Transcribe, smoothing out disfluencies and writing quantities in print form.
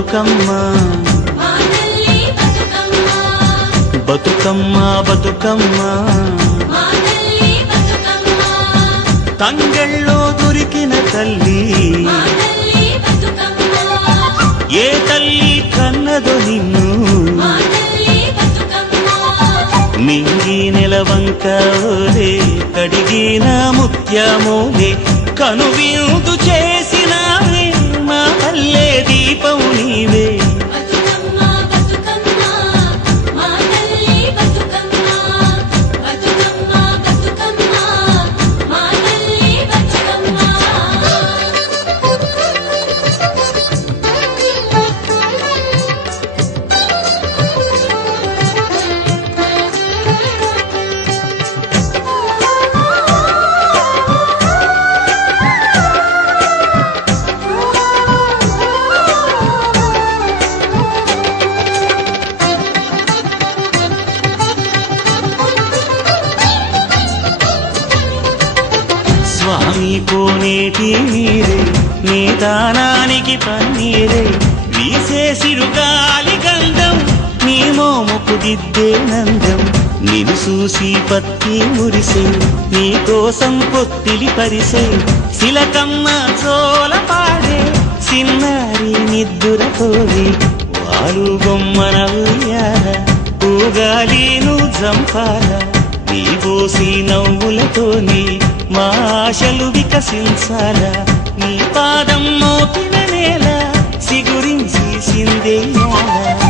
బతుకమ్మ బతుకమ్మ బతుకమ్మ తంగెళ్ళో దొరికిన తల్లి ఏ తల్లి కన్నదో నిన్ను మింగి నెలవంకలే కడిగిన ముత్యమోలే కనువిందు చేసినావే మా పల్లె దీపం నీవే స్వామి కోనేటి నీరే నీ దానానికి పన్నీరే వీసే సిరుగాలి గంధం నీ మోముకు దిద్దే నందం నిన్ను చూసి పత్తి మురిసే నీ కోసం పొత్తిలి పరిసే శిలకమ్మ చోల పాడే సిన్నారి నిద్దురతోడి వాలు బొమ్మన ఉయ్యాల ఊగాలి నువ్వు జంపాల నీ బోసి నవ్వులతోని మా ఆశలు వికసించాలా నీ పాదం మోపిన నేల సిగురించి సిందేయాలా